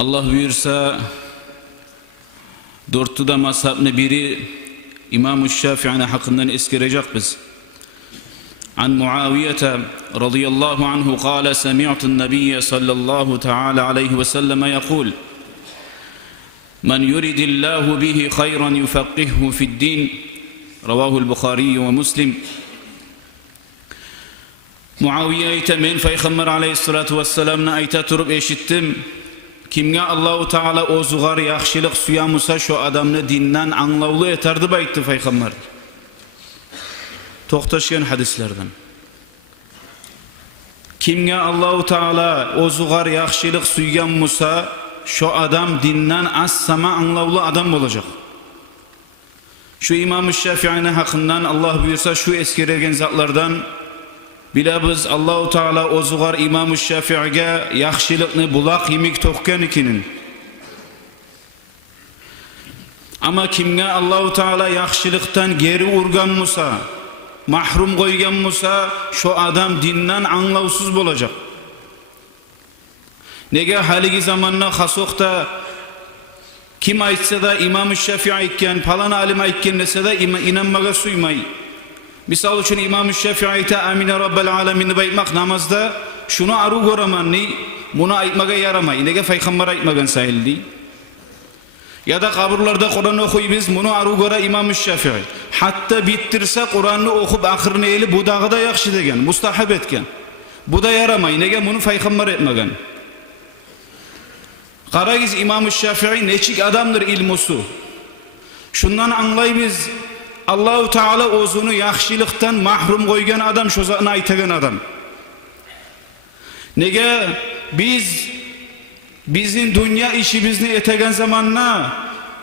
Allah buyursa dörtlüde mazhabını biri İmam-ı Şafii'nin hakkından eskirecek biz. An Muaviyete radıyallahu anhu kâle semi'tun nebiyye sallallahu teala aleyhi ve selleme yekul men yuridillahu bihi hayran yufakkihu fi'd-din Ravahul Bukhari ve Müslim. Muaviye ayta men Peygamber aleyhissalatu vesselam'na ayta turup eşittim. Kimge Allahu Teala ozugar yaxşılık suyamusa şu adamını dinden anlavlı eterdi bayıttı Peygamber. Toxtaşken hadislerden. Kimge Allahu Teala ozugar yaxşılık suyamusa şu adam dinden as-sama anlavlı adam olacak. Şu İmam-ı Şafii'nin hakkından Allah buyursa şu eskiregen zatlardan bilabız Allahu Teala ozugar İmam-ı Şafii'ge yaxşılıkni bulak yemik tokken ikinin. Ama kimge Allahu Teala yaxşılıktan geri urgan musa, mahrum koygan musa, şu adam dinden anlavsız olacak. Nege haligi zamanna hasokta kim aytsa da İmam-ı Şafii iken, falan alim iken dese de inanmaga suymay. Misal için İmam-ı Şafii'te amine Rabbel alemin'i baytmak namazda şunu aru goramanni, bunu aytmaga yaramay. Nege Peygamber aytmagan sayıldı. Ya da kaburlarda Kur'an okuy biz, bunu aru gora İmam-ı Şafii. Hatta bittirse Kur'an'ı okup ahırını eli bu dağı da yakşı degen, mustahab etken. Bu da yaramay. Nege bunu Peygamber etmagan. Qarayız İmam-ı Şafii neçik adamdır ilmusu. Şundan anlayız Allahu Teala ozunu yaxşılıktan mahrum koygan adam, şozağını aytagan adam. Nege bizim dünya işimizni etegen zamanna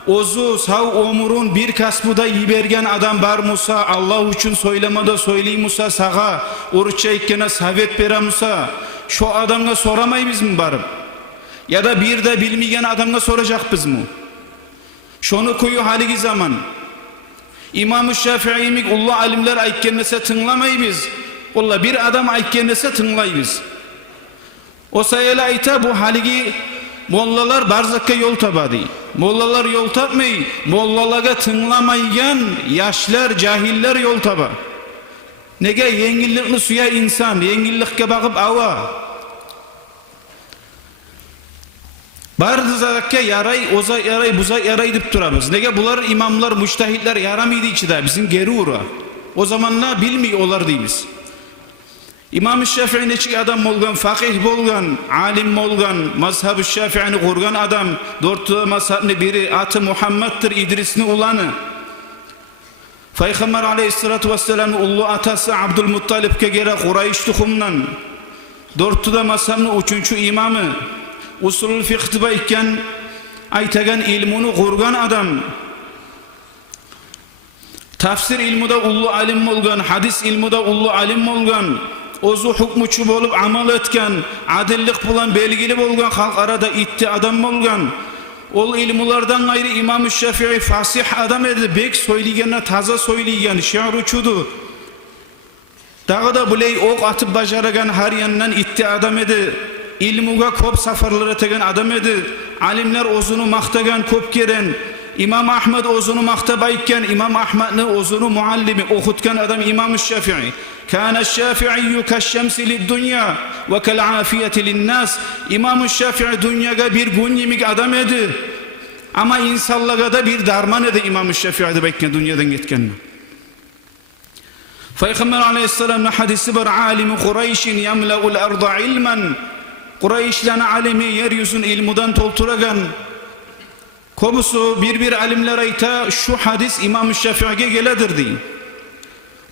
ozu sağ omurun bir kasbuda yibergen adam bar musa, Allah için söylemada söyley musa, sağa oruçça ikkene savet bera musa, şu adamga soramayız mı barıp? Ya da bir de bilmeyen adamga soracak biz mi? Şunu koyu haligi zaman İmam-ı Şafii'mik ullu alimler aytkennese tınlamayız. Ulla bir adam aytkennese tınlayız. O sayıla ayta bu haligi mollalar barzakka yol tabadı. Mollalar yol tapmay, mollalaga tınlamaygan yaşlar, cahiller yol taba. Nege yengillikni suya insan, yengillikke bakıp ava. Barzakka yaray, oza yaray, buza yaray dip turabız. Nege bular imamlar, müştehitler yaramaydı içide, bizim geri uğra. O zamanla bilmey olar deyimiz. İmam-ı Şafii neçik adam olgan, fakih bolgan, alim bolgan, mazhab-ı Şafii'ni kurgan adam, dörtlü mazhabını biri atı Muhammed'dir, İdris'ni ulanı. Peygamber aleyhissalatu vesselam'ın ullu atası Abdülmuttalib'ke gere Kureyş tukumdan, dörtlü mazhabının üçüncü imamı, usulul fiqh'da iken aytagan ilmunu kurgan adam, tafsir ilmuda ullu alim olgan, hadis ilmuda ullu alim olgan, ozu hukmuçu bolup amal etken, adillik bulan belgili bolgan, halk arada itti adam bolgan. Ol ilmulardan gayrı İmam-ı Şafii fasih adam edi, bek söyleygenine taza söyleyen, şiar uçudu. Dağı da buley ok atıp bacaragan har yandan itti adam edi. İlmuga kop safarlara tegen adam edi. Alimler ozunu maktagan kop keren. İmam Ahmed ozunu maktabayken İmam Ahmed'ni ozunu muallimi okutkan adam İmam-ı Şafii. Kana Şafii'yyu keşşemsi lid-dunya ve kel-afiyeti lin-nas. İmam-ı Şafii dünyaga bir gün yemik adam edi. Ama insanlığa da bir darman edi İmam-ı Şafii'de bayken dünyadan gitken. Peygamber aleyhisselam'ın hadisi var, alimu Kureyş'in yemle'ul arda ilmen. Kureyş'len alimi yeryüzün ilmudan tolturagan. Kobusu bir alimler ayta şu hadis İmam-ı Şafii'ge geledir deyin.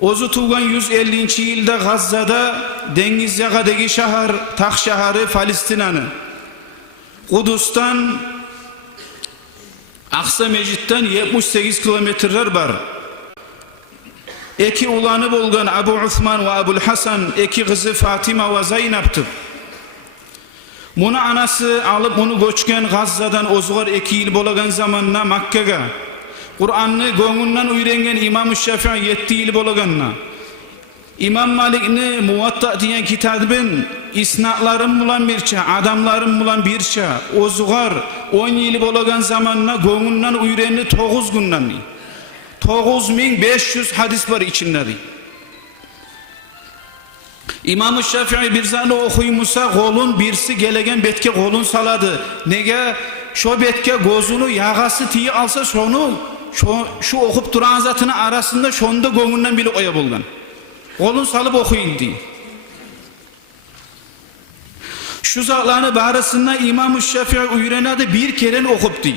Ozu tuğan 150. yılda Gazze'da dengiz yakadaki şahar, tak şaharı Filistinanı. Kudüs'ten Aksa Mecit'ten 78 kilometreler var. Eki ulanı bolgan Abu Uthman ve Abul Hasan, eki kızı Fatima ve Zeynep'tir. Bunu anası alıp bunu göçken Gazze'den ozuğar 2 yıl bolagan zamanna Makke'ga. Kur'an'ı gönlünden uyrengen İmam-ı Şafii 7 yıl bolaganna. İmam Malik'ni Muvatta diyen kitabın isnatlarım bulan birçe, adamlarım bulan birçe, ozugar 10 yılı bolagan zamanına goğundan uyrenli 9 günden. 9500 hadis var içinde. İmam-ı Şafii bir zane okuymusa golun birisi gelegen betke golun saladı. Nege şu betke gözünü yağası tiyi alsa şonu şu okup duran zatını arasında şonda goğundan bile oya bulgan. Golun salıp okuyun diye. Şu zatlarını barısında İmam-ı Şafii uyrenadı bir keren okup diye.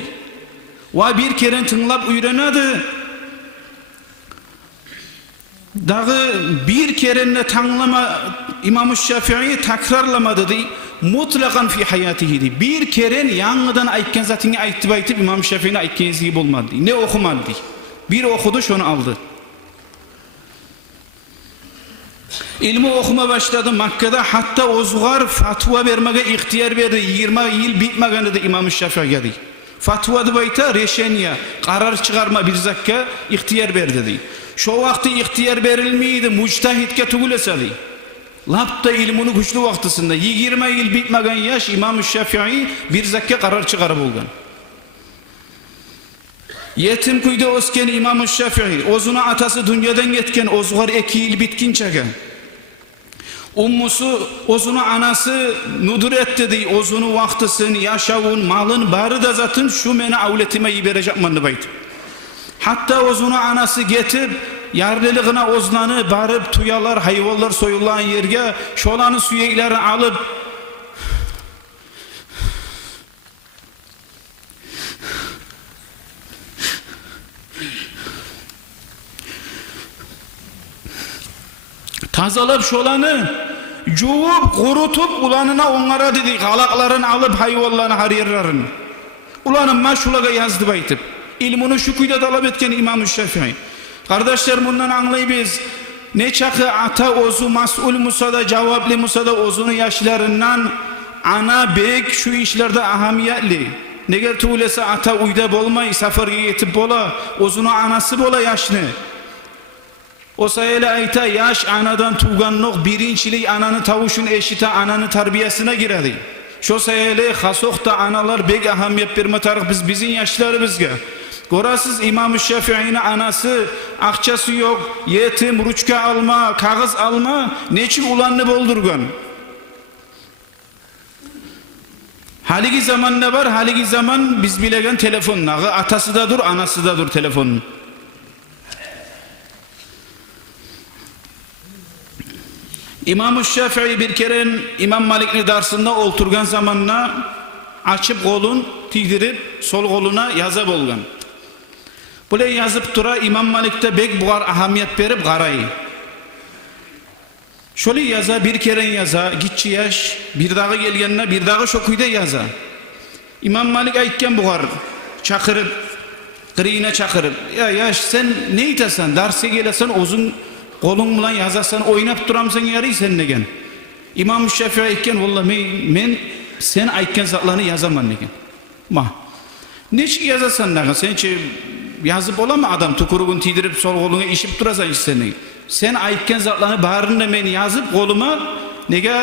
Ve bir keren tınlap uyrenadı. Dağı bir kerenne tanlama İmam-ı Şafii takrarlamadı diye. Mutlakan fi hayatihi diye. Bir keren yanıdan aytken zatını ayttıp İmam-ı Şafii'nin aytkenisi gibi olmadı diye. Ne okumadı diye. Bir okudu şunu aldı. İlmi okuma başladı Makka'da, hatta ozugar fatva vermeye ihtiyar verdi. 20 yıl bitmegeni de İmam-ı Şafii'ye dedi. Fatva da bayta reşeniya, karar çıkarma bir zakka ihtiyar verdi dedi. Şu vakti ihtiyar verilmeydi, muctahitke tugulesa dedi. Lapta ilmini güçlü vaktisinde 20 yıl bitmegen yaş İmam-ı Şafii bir zakka karar çıkarıp olgan. Yetim kuyda osken İmam-ı Şafii, ozuna atası dünyadan getken ozugar 2 yıl bitkinçege. Ummusu, ozunu anası nudur etti dey, ozunu vaktisini, yaşavun, malın, bari da zatın şu meni avletime yiberecek manı baydı. Hatta ozunu anası getip, yarlılığına ozlanı barıp tuyalar, hayvallar soyulan yerge, şolanı süyeklerini alıp, tazalap şolanı juvup kurutup ulanına onlara dedi galaklarını alıp hayvallarını hariyerlerini ulanın maşulaga yazdı baytıp ilmini şu kuyda talep etken İmam-ı Şafii. Kardeşler bundan anlayıbız. Ne çakı ata ozu mas'ul musada cevaplı musada ozunu yaşlarından ana bek şu işlerde ahamiyetli. Neger tuğlese ata uyda bolmay safarga yetip bola ozunu anası bola yaşlı. O sayılı ayta yaş anadan tuğganlık birinçilik ananı tavuşun eşite ananı tarbiyesine giredi. Şu sayılı hasokta analar bek ahamiyet verme tarih bizim yaşları bizge. Gorasız İmam-ı Şafii'nin anası akçası yok, yetim, ruçka alma, kağız alma, neçin ulanını boldurgan. Haligi zaman ne var? Haligi zaman biz bilegen telefonun ağı, atası da dur, anası da dur telefonun. İmam-ı Şafii bir kere İmam Malik'in dersinde oturgan zamanına açıp kolun tidirip sol koluna yazı bolgan. Böyle yazıp dura İmam Malik'te bek buğar ahamiyet verip qarayı. Şöyle yaza bir kere yaza gitçi yaş bir dağı gelgenine bir dağı şokuyda yaza. İmam Malik aytken buğar çakırıp kırıyına çakırıp ya yaş sen ne itasan derse gelesen uzun kolun bilan yazasan oynap duramsan yarı sen degen. İmam Şafii aytken vallahi men sen aytken zatlarını yazaman degen. Ma neçik yazasan dağı sençi yazıp ola mı adam tukurugun tidirip sol koluna işip durasan seni. Sen aytken zatlarını bağrında men yazıp koluma nege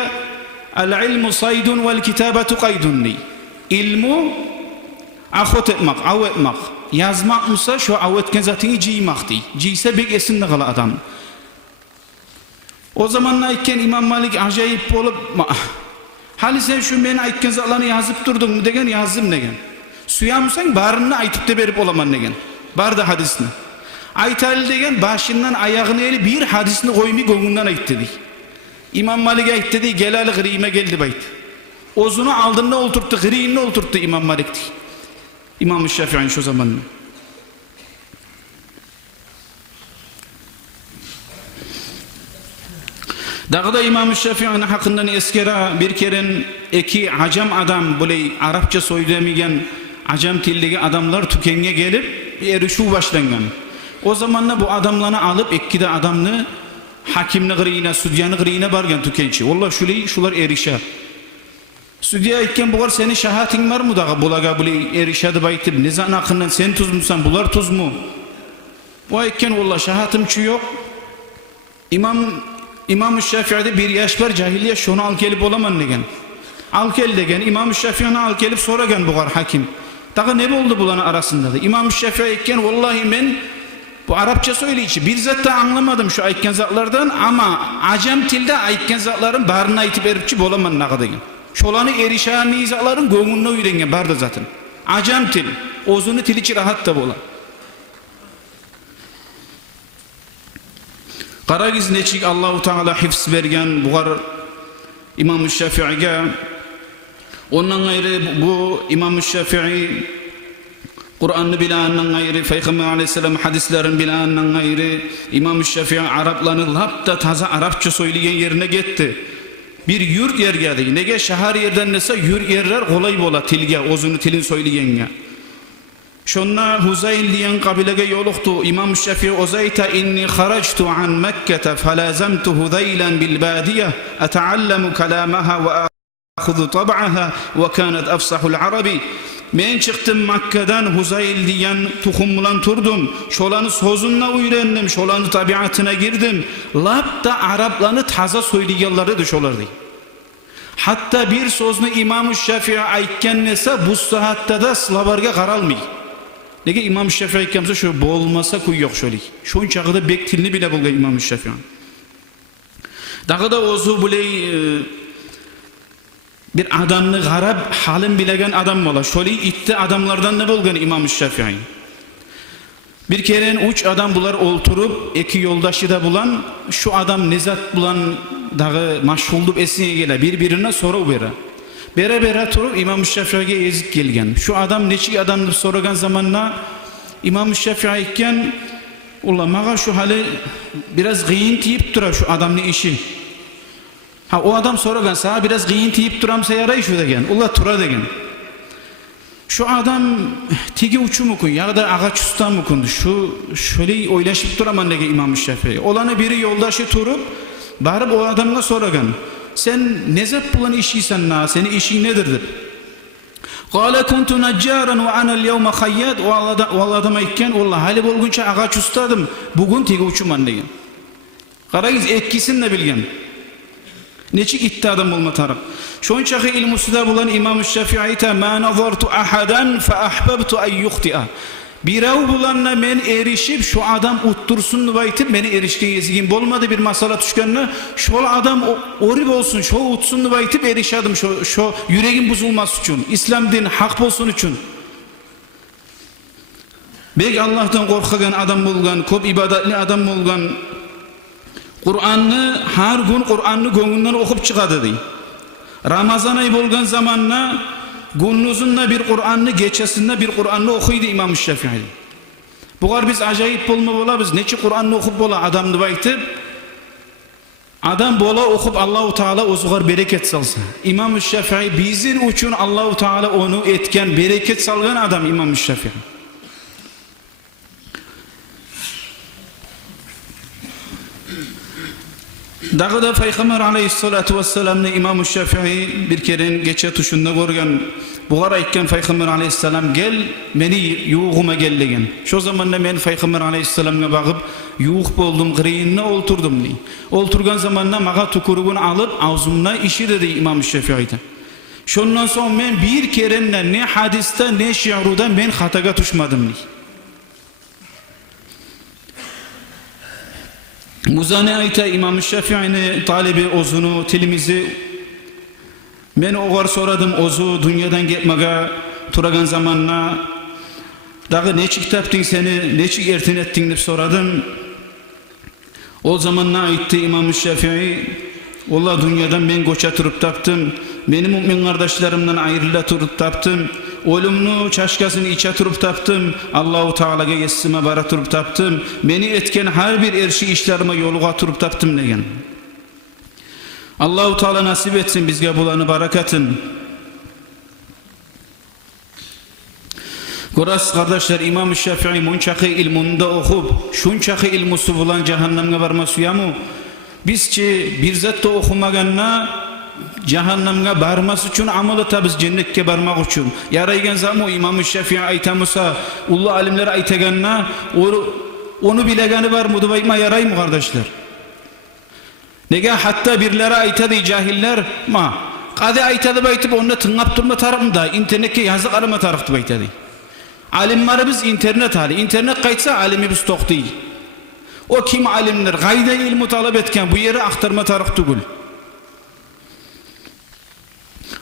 al ilmu saydun vel kitabatu qaydun li. İlmu ahot etmek, av etmek. Yazmak mısa şu av etken zatını ciymak di. Ciyse bek esinde kala adam. O zaman aytken İmam Malik acayip olup hali sen şu men aytken zatlarını yazıp durdun mu degen yazdım degen. Suyamsan barını aytıp da berip olaman degen. Barda hadisini. Aytalı degen başından ayağını eli bir hadisini koymi gönlünden ayt dedi. İmam Malik ayt dedi gelali gırime geldi bayt. Ozunu aldığında oturttu gıriyinle oturttu İmam Malik di. İmam-ı Şafii'nin şu zamanında. Dağda İmam-ı Şafii'nin hakkından eskera bir keren iki acam adam böyle Arapça söylemigen acam tildeki adamlar tükenge gelip erişu başlangan. O zamanla bu adamlarını alıp ikkide adamını hakimni gıriyine, südyanı gıriyine bargan tükençi. Vallahi şular erişa. Südya aytken bular seni şahatin var mı dağı bulaga böyle erişadı baytib. Ne zaman akından sen tuz musan bular tuz mu? Bu aytken vallahi şahatım çu yok. İmam İmam-ı Şafii'de bir yaş var cahiliye şunu al gelip olaman degen. Al gel degen İmam-ı Şafii'ni al gelip soragan bugar hakim. Daga ne oldu bulanın arasında da? İmam-ı Şafii aytken vallahi ben bu Arapça söyleyici bir zat da anlamadım şu aytken zatlardan ama acem tilde aytken zatların barına aytıp eripçi bolaman naga degen. Şolanı erişan nizatların göğününe uyrengen barda zaten. Acem til, ozunu tiliçi rahat da bola. Qaragiz neçik Allahu Teala hifz bergen bugar İmam-ı Şafii'ge. Ondan gayrı bu İmam-ı Şafii Kur'an'ı bilandan gayrı Peygamber Aleyhisselam hadislerin bilandan gayrı İmam-ı Şafii Araplarını lapta taza Arapça söyleyen yerine gitti. Bir yurt yer geldi. Nege şahar yerden nese yurt yerler kolay bola tilge, ozunu tilin söyleyenge. Şonna Huzayl diyen kabilege yoluqtu. İmam-ı Şafii ozayta inni kharajtu an Mekke'te felazamtu Huzaylan bil badiyeh eta'allemu kalamaha ve akhudhu tab'aha ve kanat afsahul arabi. Men çıktım Makke'den Huzayl diyen tuhumlan turdum. Şolanı sözünle öğrendim. Şolanı tabiatına girdim. Lapta Araplarını taza söyleyenleri düşolardı. Hatta bir sözünü İmam-ı Şafii aytken nese bu saatte da Slavarga qaralmay. Nege İmam-ı Şafii aytkense şu bolmasa kuy yok şöyle. Şun çağıda bek tilini bile bulgan İmam-ı Şafii. Dağı da ozu bulay bir adamını garab halin bilegen adam bola. Şöyle itti adamlardan ne bulgan İmam-ı Şafii. Bir kere uç adam bular olturup iki yoldaşı da bulan şu adam nezat bulan dağı maşhulduk esine gele birbirine soru bera. Bere turup İmam-ı Şafii'ye ezik gelgen. Şu adam neçik adamdır soragan zamanla İmam-ı Şafii iken ulla mağa şu hali biraz gıyın tiyip durar şu adamın işi. Ha o adam soragan sana biraz gıyın tiyip duram sayaray şu degen. Ulla tura degen. Şu adam tigi uçu mu kun ya da ağaç ustan mı kundu? Şu şöyle oylaşıp duraman dege İmam-ı Şafii. Olanı biri yoldaşı turup barıp o adamla soragan. Sen nezep bulan işiysen na, senin işin nedirdir? Kale kuntu neccaran ve anel yevme hayyad. O adama iken, vallahi hali bolgunca ağaç ustadım. Bugün tigi uçuman degen. Qarayız etkisini de bilgen. Neçik itti adam olma taraf. Şonçakı ilmu suda bulan İmam-ı Şafii'te ma nazartu ahadan fa ahbabtu en yukhti'a. Birav bulanla men erişip şu adam uttursun baytip beni erişken yezgin bolmadı bir masala düşkenle şu adam orib olsun şu utsun baytip erişadım şu yüreğim bozulması için İslam din hak olsun için. Bek Allah'tan korkan adam bolgan, köp ibadetli adam bolgan. Kur'an'ı her gün Kur'an'ı gönlünden okup çıkadı dey. Ramazan ayı bolgan zamanla gündüzünde bir Kur'an'ı geçesinde bir Kur'an'ı okuydu İmam-ı Şafii. Bugar biz acayip bolma bola biz neçe Kur'an'ı okup bola adamdı baytip adam bola okup Allahu Teala ozugar bereket salsa. İmam-ı Şafii bizim için Allahu Teala onu etken bereket salgan adam İmam-ı Şafii. Dağı da Peygamber Aleyhissalatu vesselam'ın İmam-ı Şafii bir kere geçe tuşunda görgen. Buğar aytken Peygamber Aleyhisselam gel beni yuğuma gel degen. Şu zamanla men Peygamber Aleyhisselam'a bakıp yuğup oldum gıreyinine olturdum dey. Olturgan zamanla mağa tukuruğunu alıp ağzımna işi dedi İmam-ı Şafii'de. Şondan sonra men bir kere ne hadiste ne şiaruda men hataga tuşmadım dey. Muzane ayta İmam-ı Şafii'nin talibi ozunu tilimizi men oğar soradım ozu dünyadan gitmege turagan zamanla dağı neçik kitaptın seni neçik ertin ettin dep soradım. O zamanla aytti İmam-ı Şafii valla dünyadan men goça turup taptım. Benim mümin kardeşlerimden ayrıla turup taptım. Ölümünü çaşkasını içe turup taptım. Allahu Teala'ga yesime bara turup taptım. Beni etken her bir erşi işlerime yoluğa turup taptım degen. Allahu Teala nasip etsin bizge bulanı barakatın. Goras kardeşler İmam-ı Şafii munçakı ilmunda okup şunçakı ilmusu bulan cehennemge varması ya mı? Bizçi bir zat da okumaganna cehennemge barması için amalı tabiz cennetke barmak için. Yaraygen zamu İmam-ı Şafii aytamusa ulu alimler aytaganna onu bilegani var mı? Dubayma yaray mı kardeşler? Nege hatta birlere aytadı cahiller ma. Qadi aytadı baytıp onda tınlap durma tarafında internetke yazık arama tarafta baytadı. Alimlarımız internet hali. İnternet kaytsa alimimiz tok değil. O kim alimler gayda ilmi talep etken bu yeri aktarma tarafta gül.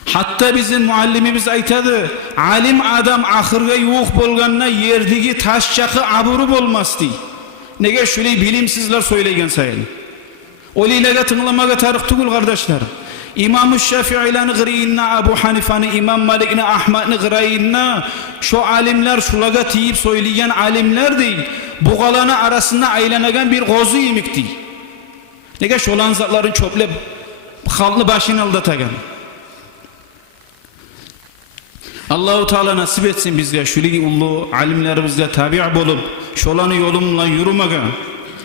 Hatta bizim muallimimiz aytadı, alim adam ahırga yuğuk bolganına yerdigi taş çakı aburu bolmaz dey. Nege şöyle bilimsizler söylegen sayın. O lilega tınlamaga tarık tugul kardeşler. İmam-ı Şafii'lani gırayinna, Abu Hanifa'nı, İmam Malik'ni, Ahmet'ni gırayinna, şu alimler şulaga tiyip söyleyen alimler değil, bu kalana arasında aylanagan bir gozu imik değil. Nege şolan zatların çöplep halını başını aldatagan. Allahu Teala nasip etsin bizge şuli ulu alimlerimizle tabi' bolup şolanı yolumla yürümaga.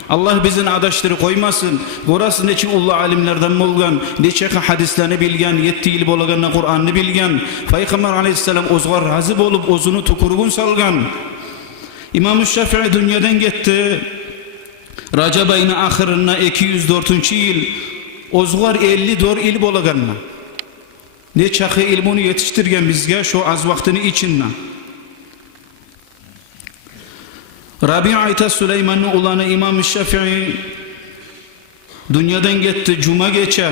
Allah bizim adaşları koymasın. Gorası neçe ulu alimlerden bolgan, neçe hadislerini bilgen, 7 yıl bolaganna Kur'an'ını bilgen, Peygamber Aleyhisselam ozgar razı bolup ozunu tukurugun salgan. İmam-ı Şafii dünyadan gitti. Racab ayının ahırına 204. yıl ozgar 54 yıl bolaganna. Ne çakı ilmini yetiştirgen bizge şu az vaktini içinna. Rabi ayta Süleyman'ın ulanı İmam-ı Şafii dünyadan gitti, cuma geçe.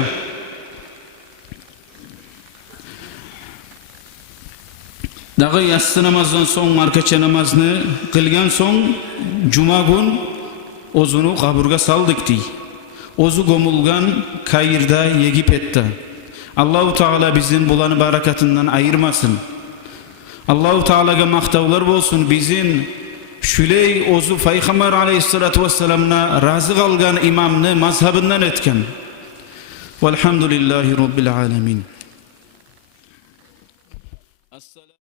Dağı yatsı namazdan son markaça namazını kılgan son cuma gün ozunu kaburga saldık dey. Ozu gomulgan Kair'da Yegipet'te. Allahu Teala bizim bulanı barakatından ayırmasın. Allahu Teala'ga maktavlar olsun bizim şüley ozu Peygamber Aleyhissalatu vesselam'na razı kalgan imamını mazhabından etken. Velhamdülillahi Rabbil alemin.